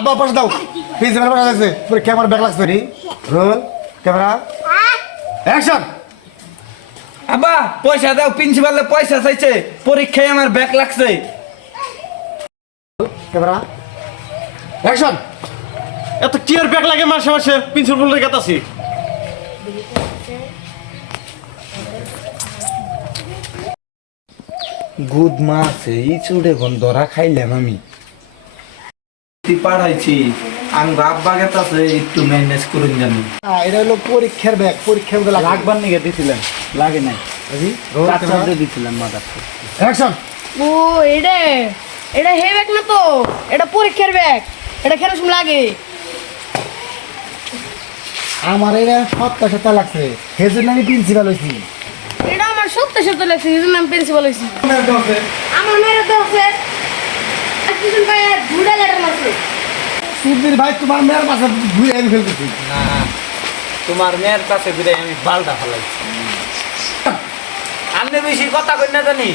আব্বা পাশে দাও প্রিন্সিপাল পাশে আছে পরীক্ষা আমার ব্যাক লাগছে রে রোল ক্যামেরা অ্যাকশন আব্বা পয়সা দাও, প্রিন্সিপালে পয়সা চাইছে, পরীক্ষায় আমার ব্যাক লাগছে। ক্যামেরা অ্যাকশন এত কি আর ব্যাক লাগে মাসে মাসে প্রিন্সিপালের কাছে আছি। গুদ মাছে এই চুড়ে ধরা খাইলাম আমি। পাঠাইছি আঙ্গ আব্বা গেতাছে একটু ম্যানেজ করুন জানি। এটা হলো পরীক্ষার ব্যাগ পরীক্ষার মধ্যে লাগবার নিকে দিছিলেন, লাগে নাই। রোল চার্জার দিছিলেন মাদার। অ্যাকশন ও এটা এটা হে ব্যাগ না তো, এটা পরীক্ষার ব্যাগ। এটা কেন সময় লাগে? আমার এটা সপ্তাহ সপ্তাহ লাগছে সেজন্য আমি প্রিন্সিপাল হয়েছি এটা আমার সত্যি সত্যি লাগছে, এই জন্য আমি প্রিন্সিপাল হয়েছি। আমার মেয়ের তো আছে কিছু ভাই দুটা লেটার মারছে। সুধীর ভাই তোমার মেয়ের পাশে ঘুরে আমি ফেলতেছি না, তোমার মেয়ের কাছে ঘুরে আমি বালটা ফেলাইছি। আপনি বেশি কথা কই না জানি।